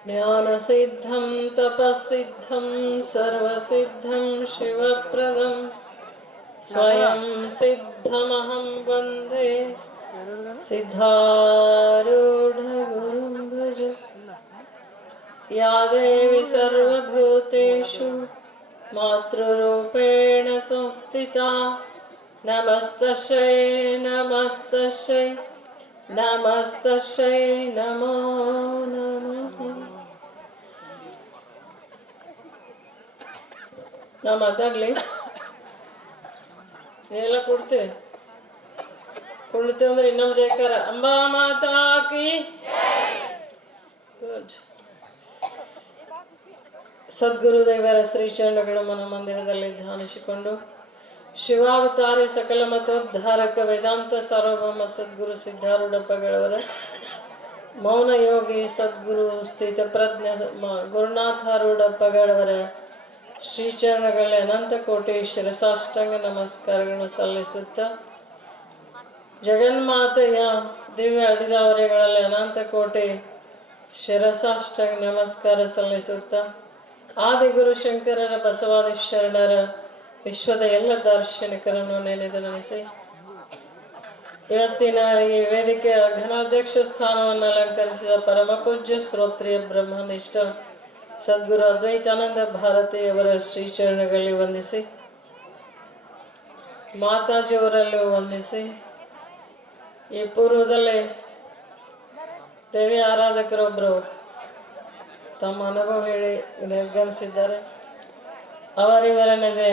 ज्ञानसिद्धं तपःसिद्धं सर्वसिद्धं शिवप्रदं स्वयं सिद्धमहं वन्दे सिद्धारूढगुरुं भज। या देवी सर्वभूतेषु मातृरूपेण संस्थिता नमस्तस्यै नमस्तस्यै नमस्तस्यै नमो नमः। ನಾ ಮಾತಾಡ್ಲಿ ಎಲ್ಲ ಕೊಡ್ತೇವೆ ಕುಳಿತೇವೆ ಅಂದ್ರೆ ಇನ್ನೊಂದು ಜಯಕಾರ ಅಂಬಾ ಮಾತಾ ಕಿ ಗುಡ್. ಸದ್ಗುರುದೇವರ ಶ್ರೀಚರಣಗಳ ಮನ ಮಂದಿರದಲ್ಲಿ ಧ್ಯಾನಿಸಿಕೊಂಡು ಶಿವಾವತಾರಿ ಸಕಲ ಮತೋದ್ಧಾರಕ ವೇದಾಂತ ಸಾರ್ವಭೌಮ ಸದ್ಗುರು ಸಿದ್ಧಾರೂಢಪ್ಪಗಳವರ ಮೌನ ಯೋಗಿ ಸದ್ಗುರು ಸ್ಥಿತ ಪ್ರಜ್ಞ ಗುರುನಾಥಾರೂಢಪ್ಪಗಳವರ ಶ್ರೀಚರಣಗಳಲ್ಲಿ ಅನಂತ ಕೋಟಿ ಶಿರಸಾಷ್ಟಾಂಗ ನಮಸ್ಕಾರಗಳನ್ನು ಸಲ್ಲಿಸುತ್ತ ಜಗನ್ಮಾತೆಯ ದಿವ್ಯ ಅಡಿದಾವರೆಗಳಲ್ಲಿ ಅನಂತ ಕೋಟಿ ಶಿರಸಾಷ್ಟಾಂಗ ನಮಸ್ಕಾರ ಸಲ್ಲಿಸುತ್ತ ಆದಿಗುರು ಶಂಕರರ ಬಸವಾದಿ ಶರಣರ ವಿಶ್ವದ ಎಲ್ಲ ದಾರ್ಶನಿಕರನ್ನು ನೆನೆದು ನಮಿಸಿ ಇವತ್ತಿನ ಈ ವೇದಿಕೆಯ ಘನಾಧ್ಯಕ್ಷ ಸ್ಥಾನವನ್ನು ಅಲಂಕರಿಸಿದ ಪರಮ ಪೂಜ್ಯ ಶ್ರೋತ್ರಿಯ ಬ್ರಹ್ಮನಿಷ್ಠ ಸದ್ಗುರು ಅದ್ವೈತಾನಂದ ಭಾರತಿಯವರ ಶ್ರೀಚರಣಗಳಲ್ಲಿ ವಂದಿಸಿ ಮಾತಾಜಿಯವರಲ್ಲೂ ವಂದಿಸಿ ಈ ಪೂರ್ವದಲ್ಲಿ ದೇವಿ ಆರಾಧಕರೊಬ್ಬರು ತಮ್ಮ ಅನುಭವ ಹೇಳಿ ನಿರ್ಗಮಿಸಿದ್ದಾರೆ. ಅವರಿವರನ್ನದೇ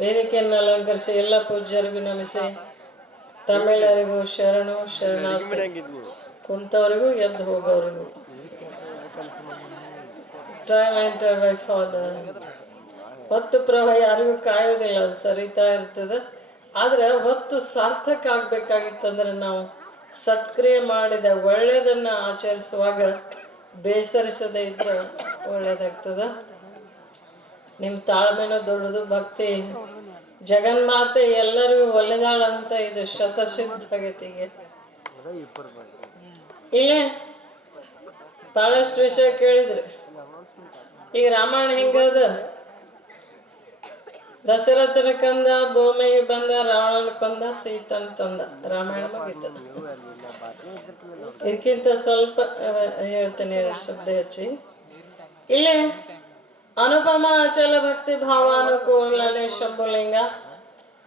ವೇದಿಕೆಯನ್ನು ಅಲಂಕರಿಸಿ ಎಲ್ಲ ಪೂಜ್ಯರಿಗೂ ನಮಿಸಿ ತಮ್ಮೆಲ್ಲರಿಗೂ ಶರಣು ಶರಣಾರ್ಥಿ. ಕುಂತವರಿಗೂ ಎದ್ದು ಹೋಗೋರಿಗೂ ಹೊತ್ತು ಪ್ರವಾಹ ಯಾರಿಗೂ ಕಾಯೋದಿಲ್ಲ, ಅದು ಸರಿತಾ ಇರ್ತದೆ. ಆದ್ರೆ ಹೊತ್ತು ಸಾರ್ಥಕ ಆಗ್ಬೇಕಾಗಿತ್ತಂದ್ರೆ ನಾವು ಸಕ್ರಿಯ ಮಾಡಿದ ಒಳ್ಳೆಯದನ್ನ ಆಚರಿಸುವಾಗ ಬೇಸರಿಸದೇ ಇದ್ರೆ ಒಳ್ಳೇದಾಗ್ತದ. ನಿಮ್ಮ ತಾಳ್ಮೆನೂ ದೊಡ್ಡದು, ಭಕ್ತಿ ಜಗನ್ಮಾತೆ ಎಲ್ಲರಿಗೂ ಒಲೆದಾಳಂತ ಇದು ಶತಸಿದ್ಧ ಆಗೈತಿಗೆ. ಇಲ್ಲೇ ಬಹಳಷ್ಟು ವಿಷಯ ಕೇಳಿದ್ರಿ. ಈಗ ರಾಮಾಯಣ ಹಿಂಗದ, ದಶರಥನ ಕಂದ, ಭೂಮಿಗೆ ಬಂದ, ರಾವಣನ ಕೊಂದ, ಸೀತನ ತಂದ, ರಾಮಾಯಣ ಮುಗಿತದ. ಇದಕ್ಕಿಂತ ಸ್ವಲ್ಪ ಹೇಳ್ತೇನೆ, ಎರಡು ಶಬ್ದ ಹೆಚ್ಚಿ. ಇಲ್ಲಿ ಅನುಪಮ ಅಚಲ ಭಕ್ತಿ ಭಾವಾನುಕೂಲನೆ ಶಂಭುಲಿಂಗ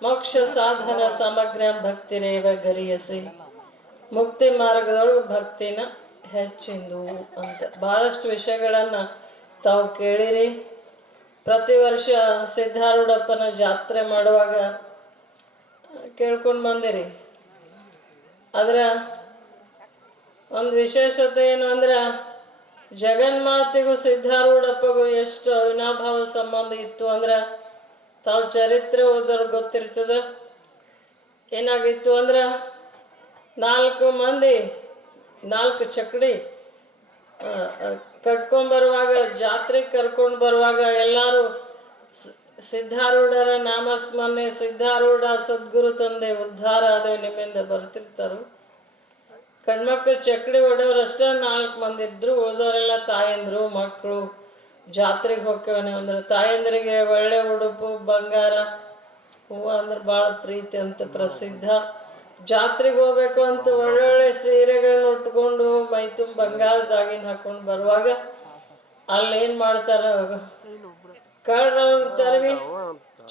ಮೋಕ್ಷ ಸಾಧನ ಸಮಗ್ರ ಭಕ್ತಿರೇವ ಗರಿಯಸಿ ಮುಕ್ತಿ ಮಾರ್ಗದೊಳಗೆ ಭಕ್ತಿನ ಹೆಚ್ಚಿಂದು ಅಂತ ಬಹಳಷ್ಟು ವಿಷಯಗಳನ್ನ ತಾವು ಕೇಳಿರಿ. ಪ್ರತಿ ವರ್ಷ ಸಿದ್ಧಾರೂಢಪ್ಪನ ಜಾತ್ರೆ ಮಾಡುವಾಗ ಕೇಳ್ಕೊಂಡು ಬಂದಿರಿ. ಅದರ ಒಂದು ವಿಶೇಷತೆ ಏನು ಅಂದ್ರೆ ಜಗನ್ಮಾತೆಗೂ ಸಿದ್ಧಾರೂಢಪ್ಪಗೂ ಎಷ್ಟು ಅವಿನಾಭಾವ ಸಂಬಂಧ ಇತ್ತು ಅಂದ್ರೆ ತಾವು ಚರಿತ್ರೆ ಓದೋರ್ಗೆ ಗೊತ್ತಿರ್ತದ. ಏನಾಗಿತ್ತು ಅಂದ್ರೆ 4 ಮಂದಿ 4 ಚಕಡಿ ಕಟ್ಕೊಂಡ್ಬರುವಾಗ, ಜಾತ್ರೆಗೆ ಕರ್ಕೊಂಡು ಬರುವಾಗ ಎಲ್ಲರೂ ಸಿದ್ಧಾರೂಢರ ನಾಮಸ್ಮರಣೆ, ಸಿದ್ಧಾರೂಢ ಸದ್ಗುರು ತಂದೆ ಉದ್ಧಾರ ಆದ ನಿಮ್ಮಿಂದ ಬರ್ತಿರ್ತಾರು. ಗಂಡ್ಮಕ್ಳು ಚಕಡಿ ಹೊಡೆಯವ್ರಷ್ಟ 4 ಮಂದಿ ಇದ್ರು, ಉಳಿದವರೆಲ್ಲ ತಾಯಂದ್ರು ಮಕ್ಕಳು. ಜಾತ್ರೆಗೆ ಹೋಗ್ತೇವೆ ಅಂದ್ರೆ ತಾಯಂದ್ರಿಗೆ ಒಳ್ಳೆ ಉಡುಪು, ಬಂಗಾರ, ಹೂವು ಅಂದ್ರೆ ಭಾಳ ಪ್ರೀತಿ ಅಂತ ಪ್ರಸಿದ್ಧ. ಜಾತ್ರೆಗೆ ಹೋಗ್ಬೇಕು ಅಂತ ಒಳ್ಳೊಳ್ಳೆ ಸೀರೆಗಳನ್ನ ಉಟ್ಕೊಂಡು ಮೈ ತುಂಬ ಬಂಗಾರದಾಗಿನ ಹಾಕೊಂಡು ಬರುವಾಗ ಅಲ್ಲೇನು ಮಾಡ್ತಾರ, ಕಳ್ಳರವ್ರ ತರವಿ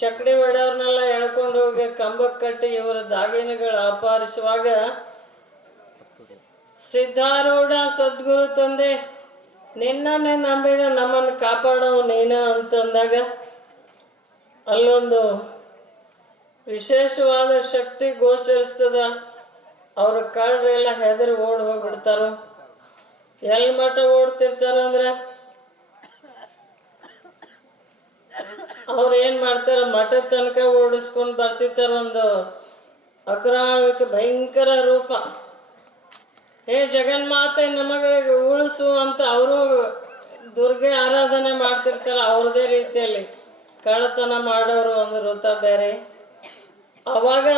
ಚಕಡಿ ಹೊಡೆಯವ್ರನ್ನೆಲ್ಲ ಎಳ್ಕೊಂಡು ಹೋಗಿ ಕಂಬಕ್ಕೆ ಕಟ್ಟಿ ಇವರ ದಾಗಿನಗಳು ಅಪಹರಿಸುವಾಗ ಸಿದ್ಧಾರೂಢ ಸದ್ಗುರು ತಂದೆ ನಿನ್ನನ್ನೇ ನಂಬಿದ ನಮ್ಮನ್ನು ಕಾಪಾಡೋ ನೀನ ಅಂತಂದಾಗ ಅಲ್ಲೊಂದು ವಿಶೇಷವಾದ ಶಕ್ತಿ ಗೋಚರಿಸ್ತದ. ಅವ್ರ ಕಳ್ಳರೆಲ್ಲ ಹೆದರಿ ಓಡಿ ಹೋಗ್ಬಿಡ್ತಾರ. ಎಲ್ಲಿ ಮಠ ಓಡ್ತಿರ್ತಾರಂದ್ರೆ ಅವ್ರು ಏನು ಮಾಡ್ತಾರ, ಮಠದ ತನಕ ಓಡಿಸ್ಕೊಂಡು ಬರ್ತಿರ್ತಾರ. ಒಂದು ಅಕ್ರಾಮಿಕ ಭಯಂಕರ ರೂಪ, ಹೇ ಜಗನ್ಮಾತೆ ನಮಗೆ ಉಳಿಸು ಅಂತ ಅವರು ದುರ್ಗೆ ಆರಾಧನೆ ಮಾಡ್ತಿರ್ತಾರ. ಅವ್ರದೇ ರೀತಿಯಲ್ಲಿ ಕಳ್ಳತನ ಮಾಡೋರು ಒಂದು ವೃತ್ತ ಬೇರೆ. ಅವಾಗ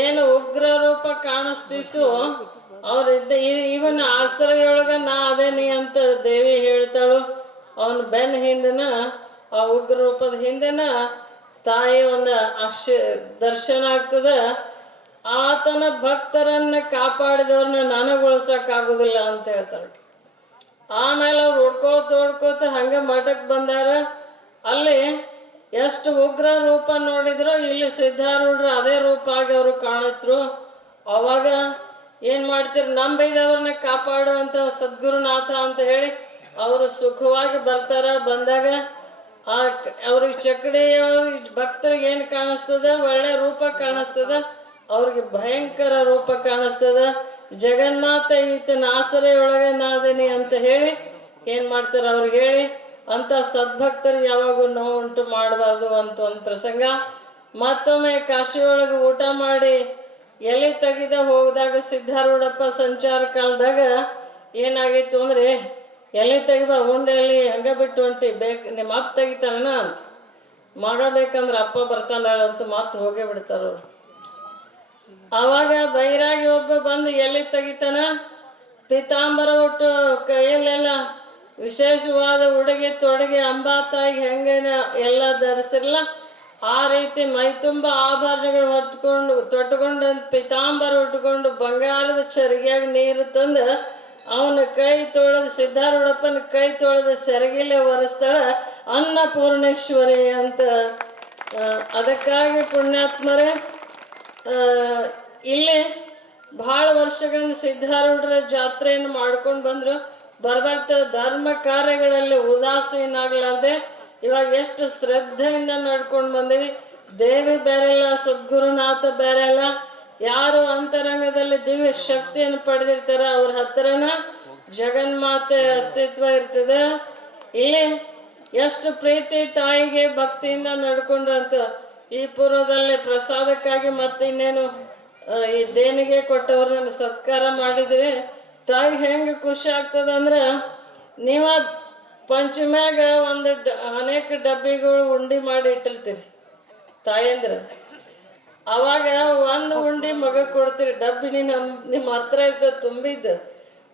ಏನು ಉಗ್ರ ರೂಪ ಕಾಣಿಸ್ತಿತ್ತು ಅವ್ರಿದ್ದ ಇವನ್ ಆಶ್ರಯೊಳಗ ನಾ ಅದೇನಿ ಅಂತ ದೇವಿ ಹೇಳ್ತಾಳು. ಅವನ ಬೆನ್ನ ಹಿಂದನ ಆ ಉಗ್ರ ರೂಪದ ಹಿಂದನ ತಾಯಿ ಒಂದು ದರ್ಶನ ಆಗ್ತದ. ಆತನ ಭಕ್ತರನ್ನ ಕಾಪಾಡಿದವ್ರನ್ನ ನನಗೆ ಉಳ್ಸಕ್ಕಾಗೋದಿಲ್ಲ ಅಂತ ಹೇಳ್ತಾಳೆ. ಆಮೇಲೆ ಅವ್ರು ಓಡ್ಕೋತ ಹಂಗೆ ಮಠಕ್ಕೆ ಬಂದಾರ. ಅಲ್ಲಿ ಎಷ್ಟು ಉಗ್ರ ರೂಪ ನೋಡಿದ್ರು ಇಲ್ಲಿ ಸಿದ್ಧಾರೂಢರು ಅದೇ ರೂಪ ಆಗಿ ಅವರು ಕಾಣಿದ್ರು. ಅವಾಗ ಏನು ಮಾಡ್ತೀರಿ, ನಂಬಿದವ್ರನ್ನ ಕಾಪಾಡುವಂಥ ಸದ್ಗುರುನಾಥ ಅಂತ ಹೇಳಿ ಅವರು ಸುಖವಾಗಿ ಬರ್ತಾರ. ಬಂದಾಗ ಅವ್ರಿಗೆ ಚಕಡಿ ಭಕ್ತರಿಗೆ ಏನು ಕಾಣಿಸ್ತದ, ಒಳ್ಳೆ ರೂಪ ಕಾಣಿಸ್ತದ, ಅವ್ರಿಗೆ ಭಯಂಕರ ರೂಪ ಕಾಣಿಸ್ತದ. ಜಗನ್ಮಾತೆ ಈತನ ಆಸರೆಯೊಳಗೆ ನಾದೇನಿ ಅಂತ ಹೇಳಿ ಏನು ಮಾಡ್ತಾರೆ ಅವ್ರಿಗೆ ಹೇಳಿ ಅಂತ ಸದ್ಭಕ್ತರು ಯಾವಾಗೂ ನೋವು ಉಂಟು ಮಾಡಬಾರ್ದು ಅಂತ ಒಂದು ಪ್ರಸಂಗ. ಮತ್ತೊಮ್ಮೆ ಕಾಶಿಯೊಳಗೆ ಊಟ ಮಾಡಿ ಎಲೆ ತೆಗಿದ ಹೋಗಿದಾಗ ಸಿದ್ಧಾರೂಢಪ್ಪ ಸಂಚಾರ ಕಾಲದಾಗ ಏನಾಗಿತ್ತು ಅಂದರೆ, ಎಲೆ ತೆಗಿಬ ಉಂಡೆಯಲ್ಲಿ ಹಂಗೆ ಬಿಟ್ಟು ಹೊಂಟಿ ನಿಮ್ಮ ಅಪ್ಪ ತೆಗಿತಾನ ಅಂತ. ಮಗ ಬೇಕಂದ್ರೆ ಅಪ್ಪ ಬರ್ತಾನ ಅಂತ ಮತ್ತೆ ಹೋಗೇ ಬಿಡ್ತಾರವ್ರು. ಆವಾಗ ಬೈರಾಗಿ ಒಬ್ಬ ಬಂದು ಎಲೆ ತೆಗಿತಾನ. ಪೀತಾಂಬರ ಒಟ್ಟು ಕೈಯಲ್ಲೆಲ್ಲ ವಿಶೇಷವಾದ ಉಡುಗೆ ತೊಡುಗೆ ಅಂಬಾ ತಾಯಿಗೆ ಹೆಂಗೇನ ಎಲ್ಲ ಧರಿಸಿರಲ್ಲ ಆ ರೀತಿ ಮೈ ತುಂಬ ಆಭರಣಗಳು ತೊಟ್ಕೊಂಡು ಪೀತಾಂಬರ ಉಟ್ಕೊಂಡು ಬಂಗಾರದ ಚರಿಗೆಯಾಗಿ ನೀರು ತಂದು ಅವನ ಕೈ ತೊಳೆದು ಸಿದ್ಧಾರೂಢಪ್ಪನ ಕೈ ತೊಳೆದು ಸೆರಗಿಲೆ ಒರೆಸ್ತಾಳ ಅನ್ನಪೂರ್ಣೇಶ್ವರಿ ಅಂತ. ಅದಕ್ಕಾಗಿ ಪುಣ್ಯಾತ್ಮರೇ ಇಲ್ಲಿ ಭಾಳ ವರ್ಷಗಳಿಂದ ಸಿದ್ಧಾರೂಢರ ಜಾತ್ರೆಯನ್ನು ಮಾಡ್ಕೊಂಡು ಬಂದರು. ಬರ್ಬರ್ತ ಧರ್ಮ ಕಾರ್ಯಗಳಲ್ಲಿ ಉದಾಸೀನಾಗಲಾರ್ದೆ ಇವಾಗ ಎಷ್ಟು ಶ್ರದ್ಧೆಯಿಂದ ನಡ್ಕೊಂಡು ಬಂದೀವಿ. ದೇವಿ ಬೇರೆಲ್ಲ, ಸದ್ಗುರುನಾಥ ಬೇರೆಲ್ಲ. ಯಾರು ಅಂತರಂಗದಲ್ಲಿ ದಿವ್ಯ ಶಕ್ತಿಯನ್ನು ಪಡೆದಿರ್ತಾರ ಅವ್ರ ಹತ್ರನ ಜಗನ್ಮಾತೆ ಅಸ್ತಿತ್ವ ಇರ್ತದೆ. ಇಲ್ಲಿ ಎಷ್ಟು ಪ್ರೀತಿ ತಾಯಿಗೆ ಭಕ್ತಿಯಿಂದ ನಡ್ಕೊಂಡ್ರಂತ. ಈ ಪೂರ್ವದಲ್ಲಿ ಪ್ರಸಾದಕ್ಕಾಗಿ ಮತ್ತೆ ಇನ್ನೇನು ಈ ದೇಣಿಗೆ ಕೊಟ್ಟವ್ರನ್ನ ಸತ್ಕಾರ ಮಾಡಿದ್ರೆ ತಾಯಿ ಹೆಂಗೆ ಖುಷಿ ಆಗ್ತದಂದ್ರೆ, ನೀವ ಪಂಚಮ್ಯಾಗ ಒಂದು ಅನೇಕ ಡಬ್ಬಿಗಳು ಉಂಡಿ ಮಾಡಿ ಇಟ್ಟಿರ್ತೀರಿ ತಾಯಂದ್ರೆ. ಅವಾಗ ಒಂದು ಉಂಡಿ ಮಗ ಕೊಡ್ತೀರಿ, ಡಬ್ಬಿ ನಿಮ್ಮ ಹತ್ರ ಇರ್ತದೆ ತುಂಬಿದ್ದು.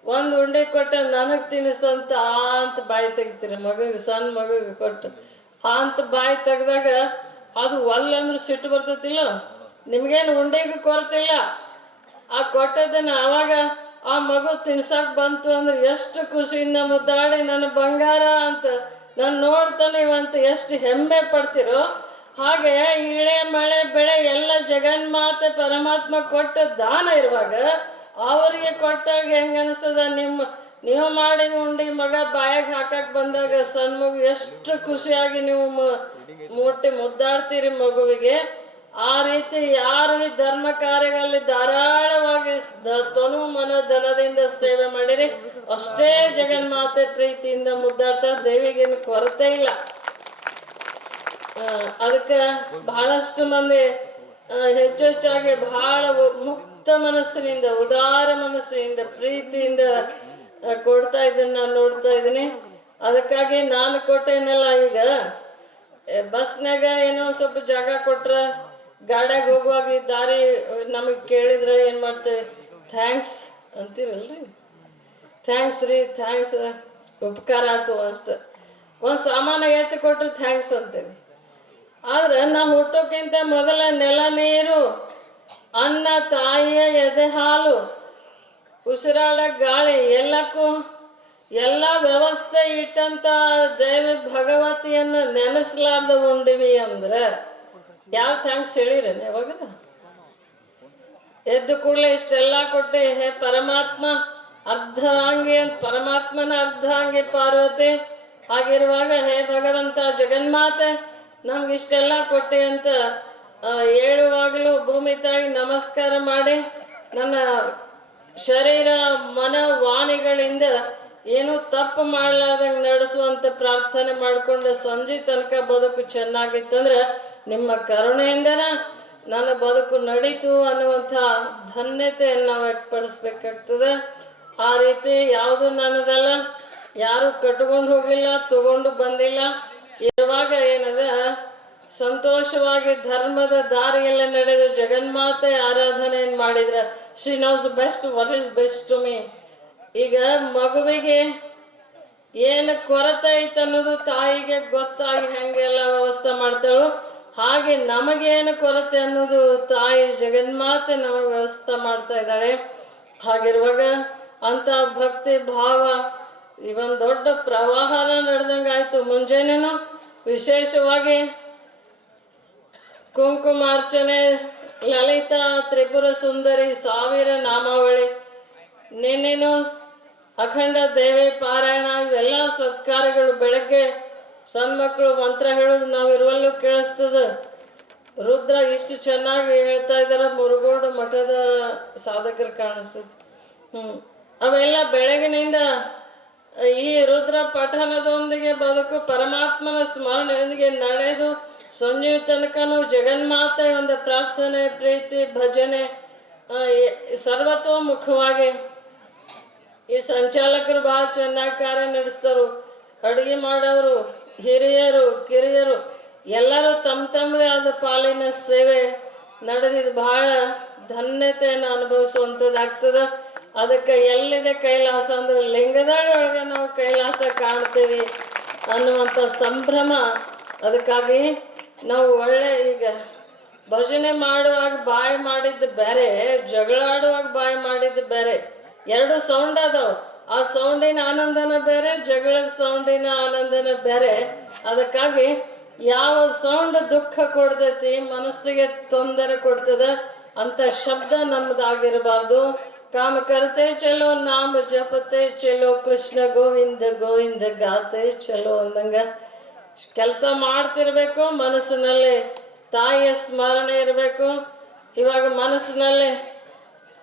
ಒಂದು ಉಂಡೆ ಕೊಟ್ಟ ನನಗೆ ತಿನ್ನಿಸಂತ ಅಂತ ಬಾಯಿ ತೆಗಿತೀರಿ ಮಗುಗೆ, ಸಣ್ಣ ಮಗುಗೆ ಕೊಟ್ಟು ಅಂತ ಬಾಯಿ ತೆಗ್ದಾಗ ಅದು ಒಲ್ಲಂದ್ರೆ ಸಿಟ್ಟು ಬರ್ತೈತಿಲ್ಲ. ನಿಮ್ಗೇನು ಉಂಡೆಗೂ ಕೊರತಿಲ್ಲ. ಆ ಕೊಟ್ಟದನ್ನ ಆವಾಗ ಆ ಮಗು ತಿನ್ಸಕ್ ಬಂತು ಅಂದ್ರೆ ಎಷ್ಟು ಖುಷಿಯಿಂದ ಮುದ್ದಾಡಿ ನನ್ನ ಬಂಗಾರ ಅಂತ ನಾನು ನೋಡ್ತಾನೆ ಅಂತ ಎಷ್ಟು ಹೆಮ್ಮೆ ಪಡ್ತಿರೋ. ಹಾಗೆ ಇಳೆ ಮಳೆ ಬೆಳೆ ಎಲ್ಲ ಜಗನ್ಮಾತೆ ಪರಮಾತ್ಮ ಕೊಟ್ಟ ದಾನ ಇರುವಾಗ ಅವರಿಗೆ ಕೊಟ್ಟಾಗ ಹೆಂಗೆ ಅನಿಸ್ತದ, ನೀವು ಮಾಡಿದ ಉಂಡಿ ಮಗ ಬಾಯಾಗ ಹಾಕಕ್ಕೆ ಬಂದಾಗ ಸಣ್ಣ ಮಗು ಎಷ್ಟು ಖುಷಿಯಾಗಿ ನೀವು ಮುದ್ದಾಡ್ತೀರಿ ಮಗುವಿಗೆ. ಆ ರೀತಿ ಯಾರು ಈ ಧರ್ಮ ಕಾರ್ಯಗಳಲ್ಲಿ ಧಾರಾಳವಾಗಿ ತನು ಮನ ಧನದಿಂದ ಸೇವೆ ಮಾಡಿರಿ ಅಷ್ಟೇ ಜಗನ್ಮಾತೆ ಪ್ರೀತಿಯಿಂದ ಮುದ್ದಾಡ್ತಾರೆ. ದೇವಿಗೇನು ಕೊರತೆ ಇಲ್ಲ. ಅದಕ್ಕೆ ಬಹಳಷ್ಟು ಮಂದಿ ಹೆಚ್ಚೆಚ್ಚಾಗಿ ಬಹಳ ಮುಕ್ತ ಮನಸ್ಸಿನಿಂದ, ಉದಾರ ಮನಸ್ಸಿನಿಂದ, ಪ್ರೀತಿಯಿಂದ ಕೊಡ್ತಾ ಇದ್ದೀನಿ, ನಾನು ನೋಡ್ತಾ ಇದ್ದೀನಿ. ಅದಕ್ಕಾಗಿ ನಾನು ಕೊಟ್ಟೇನಲ್ಲ, ಈಗ ಬಸ್ನಾಗ ಏನೋ ಸ್ವಲ್ಪ ಜಾಗ ಕೊಟ್ರ ಗಾಡ್ಯಾಗ ಹೋಗುವಾಗ ದಾರಿ ನಮಗೆ ಕೇಳಿದ್ರೆ ಏನು ಮಾಡ್ತೇವೆ, ಥ್ಯಾಂಕ್ಸ್ ಅಂತೀರಲ್ರಿ. ಥ್ಯಾಂಕ್ಸ್ ರೀ, ಥ್ಯಾಂಕ್ಸ್, ಉಪಕಾರ ಆಯ್ತು ಅಷ್ಟು. ಒಂದು ಸಾಮಾನು ಎತ್ತಿ ಕೊಟ್ಟರೆ ಥ್ಯಾಂಕ್ಸ್ ಅಂತೇವೆ. ಆದ್ರೆ ನಾವು ಹುಟ್ಟೋಕ್ಕಿಂತ ಮೊದಲ ನೆಲ ನೀರು, ಅನ್ನ, ತಾಯಿಯ ಎದೆ ಹಾಲು, ಉಸಿರಾಡ ಗಾಳಿ, ಎಲ್ಲಕ್ಕೂ ಎಲ್ಲ ವ್ಯವಸ್ಥೆ ಇಟ್ಟಂತ ದೇವಿ ಭಗವತಿಯನ್ನು ನೆನೆಸಲಾರ್ದ ಉಂಡಿವಿ ಅಂದ್ರೆ ಯಾವ ಥ್ಯಾಂಕ್ಸ್ ಹೇಳಿರೇನು ಯಾವಾಗ? ಎದ್ದು ಕೂಡಲೇ ಇಷ್ಟೆಲ್ಲ ಕೊಟ್ಟು ಹೇ ಪರಮಾತ್ಮ ಅರ್ಧಾಂಗಿ ಅಂತ, ಪರಮಾತ್ಮನ ಅರ್ಧಾಂಗಿ ಪಾರ್ವತಿ ಆಗಿರುವಾಗ ಹೇ ಭಗವಂತ ಜಗನ್ಮಾತೆ ನಮ್ಗೆ ಇಷ್ಟೆಲ್ಲ ಕೊಟ್ಟೆ ಅಂತ ಹೇಳುವಾಗಲೂ ಭೂಮಿ ತಾಯಿ ನಮಸ್ಕಾರ ಮಾಡಿ ನನ್ನ ಶರೀರ ಮನ ವಾಣಿಗಳಿಂದ ಏನೂ ತಪ್ಪು ಮಾಡಲಾರ್ದಂಗೆ ನಡೆಸುವಂತ ಪ್ರಾರ್ಥನೆ ಮಾಡಿಕೊಂಡು ಸಂಜೆ ತನಕ ಬದುಕು ಚೆನ್ನಾಗಿತ್ತಂದ್ರೆ ನಿಮ್ಮ ಕರುಣೆಯಿಂದನ ನನ್ನ ಬದುಕು ನಡೀತು ಅನ್ನುವಂಥ ಧನ್ಯತೆಯನ್ನು ನಾವು ವ್ಯಕ್ತಪಡಿಸ್ಬೇಕಾಗ್ತದೆ. ಆ ರೀತಿ ಯಾವುದು ನನ್ನದಲ್ಲ, ಯಾರು ಕಟ್ಕೊಂಡು ಹೋಗಿಲ್ಲ, ತಗೊಂಡು ಬಂದಿಲ್ಲ. ಇರುವಾಗ ಏನದ ಸಂತೋಷವಾಗಿ ಧರ್ಮದ ದಾರಿಯಲ್ಲಿ ನಡೆದು ಜಗನ್ಮಾತೆ ಆರಾಧನೆಯನ್ನು ಮಾಡಿದ್ರೆ she knows best what is best to me. ಈಗ ಮಗುವಿಗೆ ಏನು ಕೊರತೆ ಐತೆ ಅನ್ನೋದು ತಾಯಿಗೆ ಗೊತ್ತಾಗಿ ಹೆಂಗೆಲ್ಲ ವ್ಯವಸ್ಥೆ ಮಾಡ್ತಾಳು, ಹಾಗೆ ನಮಗೇನು ಕೊರತೆ ಅನ್ನೋದು ತಾಯಿ ಜಗನ್ಮಾತೆ ನಮಗೆ ವ್ಯವಸ್ಥೆ ಮಾಡ್ತಾ ಇದ್ದಾಳೆ. ಹಾಗಿರುವಾಗ ಅಂಥ ಭಕ್ತಿ ಭಾವ ಇವನ್ ದೊಡ್ಡ ಪ್ರವಾಹನ ನಡೆದಂಗೆ ಆಯಿತು. ಮುಂಜಾನೆನೂ ವಿಶೇಷವಾಗಿ ಕುಂಕುಮಾರ್ಚನೆ, ಲಲಿತಾ ತ್ರಿಪುರ ಸುಂದರಿ 1000 ನಾಮಾವಳಿ, ನಿನ್ನೇನು ಅಖಂಡ ದೇವಿ ಪಾರಾಯಣ, ಇವೆಲ್ಲ ಸತ್ಕಾರಗಳು. ಬೆಳಗ್ಗೆ ಸಣ್ಣ ಮಕ್ಕಳು ಮಂತ್ರ ಹೇಳೋದು ನಾವು ಇರುವಲ್ಲೂ ಕೇಳಿಸ್ತದ. ರುದ್ರ ಇಷ್ಟು ಚೆನ್ನಾಗಿ ಹೇಳ್ತಾ ಇದ್ದಾರೆ, ಮುರುಗೋಡು ಮಠದ ಸಾಧಕರು ಕಾಣಿಸ್ತದೆ. ಅವೆಲ್ಲ ಬೆಳಗಿನಿಂದ ಈ ರುದ್ರ ಪಠನದೊಂದಿಗೆ ಬದುಕು ಪರಮಾತ್ಮನ ಸ್ಮರಣೆಯೊಂದಿಗೆ ನಡೆದು ಸಂಜೆ ತನಕನೂ ಜಗನ್ಮಾತೆ ಒಂದು ಪ್ರಾರ್ಥನೆ, ಪ್ರೀತಿ, ಭಜನೆ ಸರ್ವತೋಮುಖವಾಗಿ. ಈ ಸಂಚಾಲಕರು ಭಾಳ ಚೆನ್ನಾಗಿ ಕಾರ್ಯ ನಡೆಸ್ತಾರೆ. ಅಡುಗೆ ಮಾಡೋರು, ಹಿರಿಯರು, ಕಿರಿಯರು ಎಲ್ಲರೂ ತಮ್ಮದೇ ಆದ ಪಾಲಿನ ಸೇವೆ ನಡೆದಿದ್ದು ಭಾಳ ಧನ್ಯತೆಯನ್ನು ಅನುಭವಿಸುವಂಥದ್ದಾಗ್ತದೆ. ಅದಕ್ಕೆ ಎಲ್ಲಿದೆ ಕೈಲಾಸ ಅಂದ್ರೆ ಲಿಂಗದಾಳಿ ಒಳಗೆ ನಾವು ಕೈಲಾಸ ಕಾಣ್ತೀವಿ ಅನ್ನುವಂಥ ಸಂಭ್ರಮ. ಅದಕ್ಕಾಗಿ ನಾವು ಒಳ್ಳೆ ಈಗ ಭಜನೆ ಮಾಡುವಾಗ ಬಾಯಿ ಮಾಡಿದ್ದು ಬೇರೆ, ಜಗಳಾಡುವಾಗ ಬಾಯಿ ಮಾಡಿದ್ದು ಬೇರೆ, ಎರಡು ಸೌಂಡ್ ಅದಾವ. ಆ ಸೌಂಡಿನ ಆನಂದನ ಬೇರೆ, ಜಗಳದ ಸೌಂಡಿನ ಆನಂದನ ಬೇರೆ. ಅದಕ್ಕಾಗಿ ಯಾವ ಸೌಂಡ್ ದುಃಖ ಕೊಡ್ತೈತಿ, ಮನಸ್ಸಿಗೆ ತೊಂದರೆ ಕೊಡ್ತದ ಅಂತ ಶಬ್ದ ನಮ್ದಾಗಿರಬಾರ್ದು. काम करते चलो नाम जपते चलो ಕೃಷ್ಣ ಗೋವಿಂದ ಗೋವಿಂದ ಗಾತೆ ಚಲೋ ಅಂದಂಗ ಕೆಲಸ ಮಾಡ್ತಿರ್ಬೇಕು. ಮನಸ್ಸಿನಲ್ಲಿ ತಾಯಿಯ ಸ್ಮರಣೆ ಇರಬೇಕು. ಇವಾಗ ಮನಸ್ಸಿನಲ್ಲಿ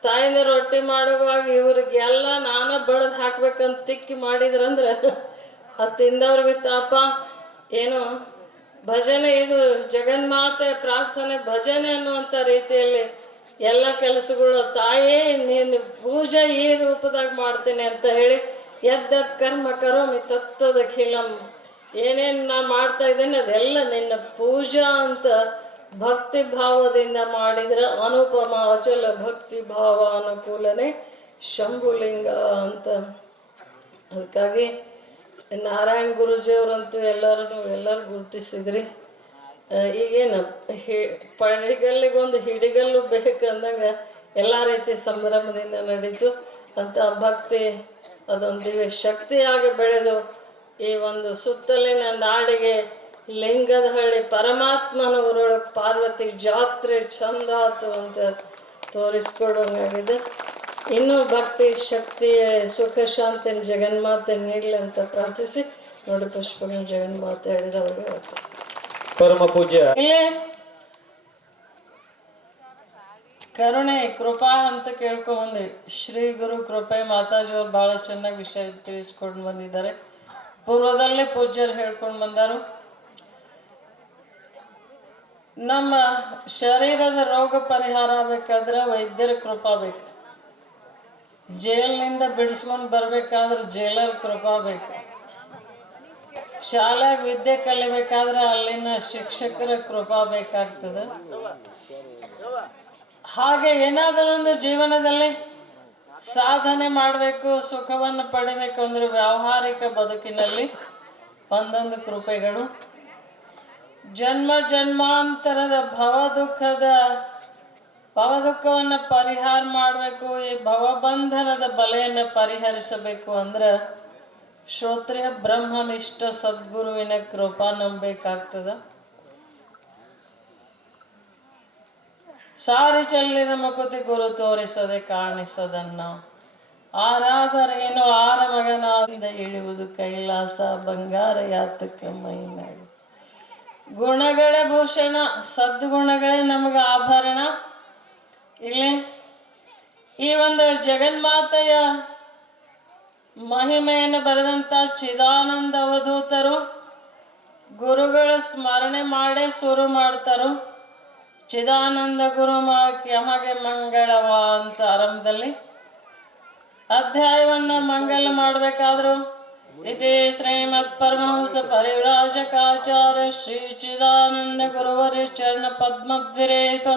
ತಾಯಿನ ರೊಟ್ಟಿ ಮಾಡುವಾಗ ಇವ್ರಿಗೆಲ್ಲ ನಾನ ಬಡದು ಹಾಕ್ಬೇಕಂತ ತಿಕ್ಕಿ ಮಾಡಿದ್ರಂದ್ರೆ ಅದು ತಿಂದವ್ರಿಗೆ ತಾಪ. ಏನು ಭಜನೆ, ಇದು ಜಗನ್ಮಾತೆ ಪ್ರಾರ್ಥನೆ ಭಜನೆ ಅನ್ನುವಂಥ ರೀತಿಯಲ್ಲಿ ಎಲ್ಲ ಕೆಲಸಗಳು ತಾಯೇ ನೀನು ಪೂಜೆ ಈ ರೂಪದಾಗ ಮಾಡ್ತೀನಿ ಅಂತ ಹೇಳಿ ಎದ್ದದ್ ಕರ್ಮ ಕರೋಮಿ ತತ್ತದ ಖಿಲಂ, ಏನೇನು ನಾ ಮಾಡ್ತಾ ಇದ್ದೇನೆ ಅದೆಲ್ಲ ನಿನ್ನ ಪೂಜಾ ಅಂತ ಭಕ್ತಿ ಭಾವದಿಂದ ಮಾಡಿದ್ರೆ ಅನುಪಮ ಅಚಲ ಭಕ್ತಿ ಭಾವ ಅನುಕೂಲನೆ ಶಂಭುಲಿಂಗ ಅಂತ. ಅದಕ್ಕಾಗಿ ನಾರಾಯಣ ಗುರುಜಿಯವರಂತೂ ಎಲ್ಲರೂ ಗುರುತಿಸಿದ್ರಿ. ಈಗೇನು ಪಡಿಗಲ್ಲಿಗೊಂದು ಹಿಡಿಗಲ್ಲು ಬೇಕಂದಂಗೆ ಎಲ್ಲ ರೀತಿ ಸಂಭ್ರಮದಿಂದ ನಡೀತು. ಅಂತ ಭಕ್ತಿ ಅದೊಂದು ದಿವ್ಯ ಶಕ್ತಿಯಾಗಿ ಬೆಳೆದು ಈ ಒಂದು ಸುತ್ತಲಿನ ನಾಡಿಗೆ ಲಿಂಗದ ಹಳ್ಳಿ ಪರಮಾತ್ಮನ ಊರೊಳಗೆ ಪಾರ್ವತಿ ಜಾತ್ರೆ ಚಂದಾತು ಅಂತ ತೋರಿಸ್ಕೊಡೋಂಗಾಗಿದೆ. ಇನ್ನೂ ಭಕ್ತಿ ಶಕ್ತಿಯ ಸುಖ ಶಾಂತಿನ ಜಗನ್ಮಾತೆ ನೀಡಲಿ ಅಂತ ಪ್ರಾರ್ಥಿಸಿ ನೋಡಿ ಪುಷ್ಪಗಳ ಜಗನ್ಮಾತೆ ಹೇಳಿದ ಅವ್ರಿಗೆ ಅರ್ಪಿಸ್ತೀನಿ. ಪರಮ ಪೂಜ್ಯ ಇಲ್ಲೇ ಕರುಣೆ ಕೃಪಾ ಅಂತ ಕೇಳ್ಕೊಂಡ್ಬಂದ್ವಿ. ಶ್ರೀ ಗುರು ಕೃಪೆ ಮಾತಾಜಿಯವ್ರು ಬಹಳ ಚೆನ್ನಾಗಿ ವಿಷಯ ತಿಳಿಸ್ಕೊಂಡು ಬಂದಿದ್ದಾರೆ. ಪೂರ್ವದಲ್ಲೇ ಪೂಜ್ಯರು ಹೇಳ್ಕೊಂಡು ಬಂದರು. ನಮ್ಮ ಶರೀರದ ರೋಗ ಪರಿಹಾರ ಆಗ್ಬೇಕಾದ್ರೆ ವೈದ್ಯರ ಕೃಪಾ ಬೇಕು. ಜೈಲಿನಿಂದ ಬಿಡಿಸ್ಕೊಂಡು ಬರ್ಬೇಕಾದ್ರೆ ಜೈಲರ್ ಕೃಪಾ ಬೇಕು. ಶಾಲೆಗೆ ವಿದ್ಯೆ ಕಲಿಬೇಕಾದ್ರೆ ಅಲ್ಲಿನ ಶಿಕ್ಷಕರ ಕೃಪಾ ಬೇಕಾಗ್ತದೆ. ಹಾಗೆ ಏನಾದರೂ ಒಂದು ಜೀವನದಲ್ಲಿ ಸಾಧನೆ ಮಾಡಬೇಕು, ಸುಖವನ್ನು ಪಡಿಬೇಕು ಅಂದ್ರೆ ವ್ಯಾವಹಾರಿಕ ಬದುಕಿನಲ್ಲಿ ಒಂದೊಂದು ಕೃಪೆಗಳು. ಜನ್ಮ ಜನ್ಮಾಂತರದ ಭವದುಃಖವನ್ನು ಪರಿಹಾರ ಮಾಡಬೇಕು, ಈ ಭವಬಂಧನದ ಬಲೆಯನ್ನು ಪರಿಹರಿಸಬೇಕು ಅಂದ್ರೆ ಶ್ರೋತ್ರಿಯ ಬ್ರಹ್ಮನಿಷ್ಠ ಸದ್ಗುರುವಿನ ಕೃಪಾ ನಂಬಬೇಕಾಗ್ತದ. ಸಾರಿ ಚೆಲ್ಲಿದ ಮುಕುತಿ ಗುರು ತೋರಿಸದೆ ಕಾಣಿಸದನ್ನ, ಆರಾದರೇನು ಆರ ಮಗನಾದಿಂದ ಇಳಿಯುವುದು ಕೈಲಾಸ ಬಂಗಾರ ಯಾತಕ ಮೈನಾಡು. ಗುಣಗಳೇ ಭೂಷಣ, ಸದ್ಗುಣಗಳೇ ನಮಗೆ ಆಭರಣ. ಇಲ್ಲಿ ಈ ಒಂದು ಜಗನ್ಮಾತೆಯ ಮಹಿಮೆಯನ್ನು ಬರೆದಂಥ ಚಿದಾನಂದ ಅವಧೂತರು ಗುರುಗಳ ಸ್ಮರಣೆ ಮಾಡೇ ಶುರು ಮಾಡ್ತಾರು. ಚಿದಾನಂದ ಗುರು ಯಮಗೆ ಮಂಗಳವ ಅಂತ ಆರಂಭದಲ್ಲಿ ಅಧ್ಯಾಯವನ್ನು ಮಂಗಲ ಮಾಡಬೇಕಾದ್ರು इति श्रीमत्परमहंस परिव्राजकाचार्य श्री चिदानंद गुरुवर्य चरण पद्मद्विरेत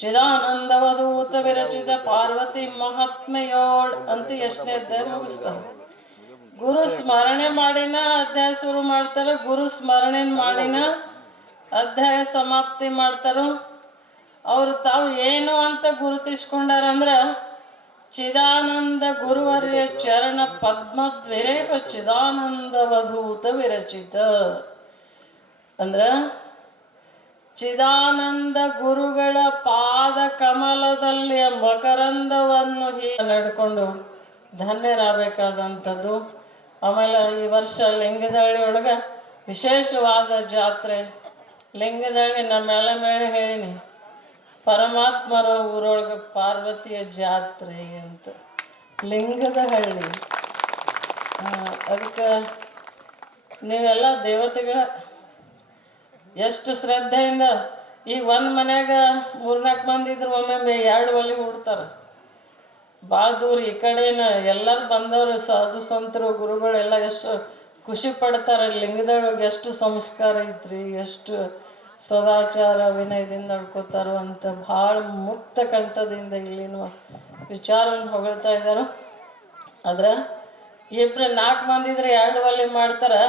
ಚಿದಾನಂದವಧೂತ ವಿರಚಿತ ಪಾರ್ವತಿ ಮಹಾತ್ಮೆಯೋಳ್ ಅಂತ ಎಷ್ಟನೇ ಅಧ್ಯಾಯ ಮುಗಿಸ್ತಾರೆ. ಗುರು ಸ್ಮರಣೆ ಮಾಡಿನ ಅಧ್ಯಾಯ ಶುರು ಮಾಡ್ತಾರ, ಗುರು ಸ್ಮರಣೆ ಮಾಡಿನ ಅಧ್ಯಾಯ ಸಮಾಪ್ತಿ ಮಾಡ್ತಾರೋ. ಅವ್ರು ತಾವು ಏನು ಅಂತ ಗುರುತಿಸ್ಕೊಂಡಾರಂದ್ರ ಚಿದಾನಂದ ಗುರುವರ್ಯ ಚರಣ ಪದ್ಮದ್ವಿರೇಫ ಚಿದಾನಂದವಧೂತ ವಿರಚಿತ ಅಂದ್ರ ಚಿದಾನಂದ ಗುರುಗಳ ಪಾದ ಕಮಲದಲ್ಲಿ ಮಕರಂದವನ್ನು ನಡ್ಕೊಂಡು ಧನ್ಯರಾಗಬೇಕಾದಂಥದ್ದು. ಆಮೇಲೆ ಈ ವರ್ಷ ಲಿಂಗದಹಳ್ಳಿ ಒಳಗೆ ವಿಶೇಷವಾದ ಜಾತ್ರೆ. ಲಿಂಗದಹಳ್ಳಿ ನಮ್ಮೆಲ್ಲ ಮೇಲೆ ಹೇಳೀನಿ, ಪರಮಾತ್ಮರ ಊರೊಳಗೆ ಪಾರ್ವತಿಯ ಜಾತ್ರೆ ಅಂತ ಲಿಂಗದಹಳ್ಳಿ. ಅದಕ್ಕೆ ನೀವೆಲ್ಲ ದೇವತೆಗಳ ಎಷ್ಟು ಶ್ರದ್ಧೆಯಿಂದ ಈಗ ಒಂದು ಮನ್ಯಾಗ 3-4 ಮಂದಿ ಇದ್ರೆ ಒಮ್ಮೆ 2 ಒಲಿ ಹುಡ್ತಾರೆ. ಭಾಳ ದೂರ ಈ ಕಡೆನ ಎಲ್ಲರೂ ಬಂದವರು ಸಾಧು ಸಂತರು ಗುರುಗಳೆಲ್ಲ ಎಷ್ಟು ಖುಷಿ ಪಡ್ತಾರೆ. ಲಿಂಗದೊಳಗೆ ಎಷ್ಟು ಸಂಸ್ಕಾರ ಐತ್ರಿ, ಎಷ್ಟು ಸದಾಚಾರ ವಿನಯದಿಂದ ನಡ್ಕೋತಾರೋ ಅಂತ ಭಾಳ ಮುಕ್ತ ಕಂಠದಿಂದ ಇಲ್ಲಿನ ವಿಚಾರವನ್ನು ಹೊಗಳ್ತಾ ಇದ್ದಾರೆ. ಆದ್ರೆ 2-4 ಮಂದಿ ಇದ್ರೆ 2 ಒಲಿ ಮಾಡ್ತಾರೆ.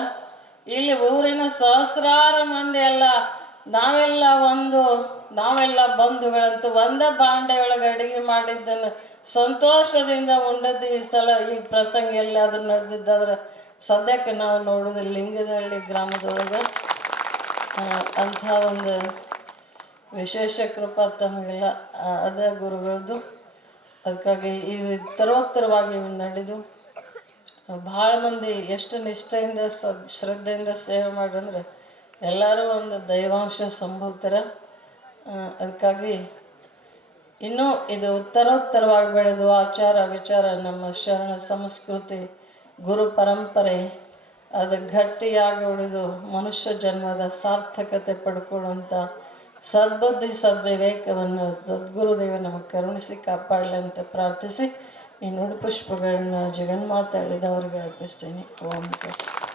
ಇಲ್ಲಿ ಊರಿನ ಸಹಸ್ರಾರು ಮಂದಿ ಎಲ್ಲ ನಾವೆಲ್ಲ ಬಂಧುಗಳಂತೂ ಒಂದೇ ಬಾಂಡೆ ಒಳಗೆ ಅಡುಗೆ ಮಾಡಿದ್ದನ್ನು ಸಂತೋಷದಿಂದ ಉಂಡದ್ದು ಈ ಸಲ ಈ ಪ್ರಸಂಗ ಎಲ್ಲಾದ್ರೂ ನಡೆದಿದ್ದಾದ್ರೆ ಸದ್ಯಕ್ಕೆ ನಾವು ನೋಡೋದು ಲಿಂಗದಹಳ್ಳಿ ಗ್ರಾಮದೊಳಗೆ ಅಂಥ ಒಂದು ವಿಶೇಷ ಕೃಪಾ ತಮಗೆಲ್ಲ ಅದೇ ಗುರುಗಳದ್ದು. ಅದಕ್ಕಾಗಿ ಇದು ಉತ್ತರೋತ್ತರವಾಗಿ ನಡೆದು ಭಾಳ ಮಂದಿ ಎಷ್ಟು ನಿಷ್ಠೆಯಿಂದ ಶ್ರದ್ಧೆಯಿಂದ ಸೇವೆ ಮಾಡ್ರಂದ್ರೆ ಎಲ್ಲರೂ ಒಂದು ದೈವಾಂಶ ಸಂಭೂತರ. ಅದಕ್ಕಾಗಿ ಇನ್ನೂ ಇದು ಉತ್ತರೋತ್ತರವಾಗಿ ಬೆಳೆದು ಆಚಾರ ವಿಚಾರ ನಮ್ಮ ಶರಣ ಸಂಸ್ಕೃತಿ ಗುರು ಪರಂಪರೆ ಅದು ಗಟ್ಟಿಯಾಗಿ ಉಳಿದು ಮನುಷ್ಯ ಜನ್ಮದ ಸಾರ್ಥಕತೆ ಪಡ್ಕೊಳ್ಳುವಂಥ ಸದ್ಬುದ್ಧಿ ಸದ್ವಿವೇಕವನ್ನು ಸದ್ಗುರುದೇವ ನಮಗೆ ಕರುಣಿಸಿ ಕಾಪಾಡಲಿ ಅಂತ ಪ್ರಾರ್ಥಿಸಿ ಈ ನುಡಿ ಪುಷ್ಪಗಳನ್ನ ಜಗನ್ಮಾತೆ ಹೇಳಿದವರಿಗೆ ಅರ್ಪಿಸ್ತೀನಿ. ಓಂ ತತ್ಸತ್.